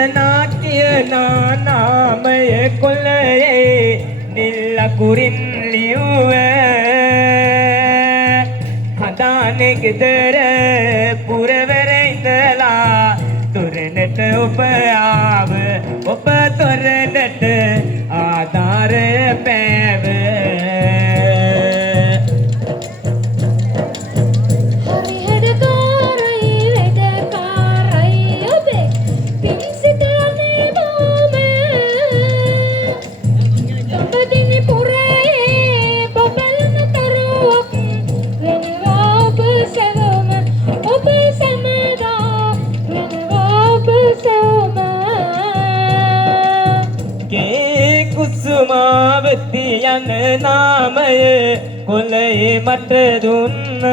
කියනා නාමය කොළයේ නිල් අකුරින් ලියුවේ හදානේ ගෙදර පුරවර ඉඳලා තොරණට ඔබ ආව ඔබ තොරණට ආධාරය පෑව කුසුමාවති යන නාමය කොළේ මට දුන්න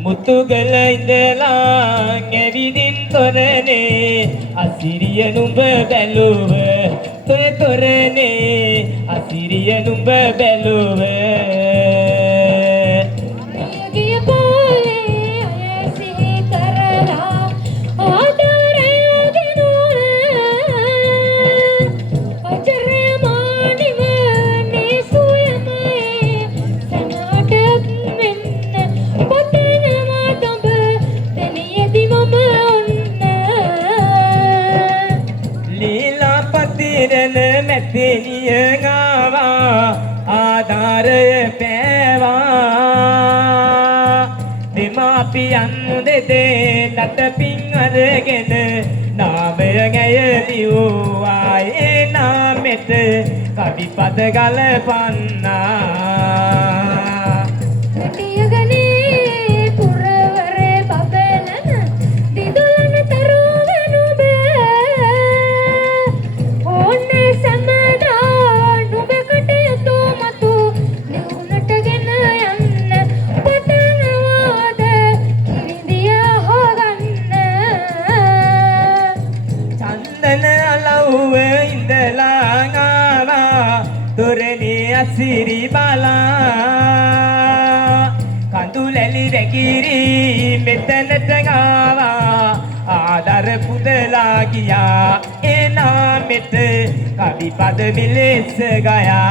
මුතුගල ඉඳලා ඇවිදින් තොරනේ අසිරිය නුඹ බැලුව තොරනේ අසිරිය නුඹ බැලුව මැතිනිය ගාවා ආධාරය පෑවා දෙමාපියන් දෙදෙනාට පින් අරගෙන නාමය ගැයලිව්වා ඒ නාමෙට කවිපද ගලපන්නා තොරණේ අසිරි බලා කඳුලැලි වැගිරි මෙතනට ගාවා ආදර පුදලා ගියා ඒ නාමෙට කවිපද මෙලෙස ගයා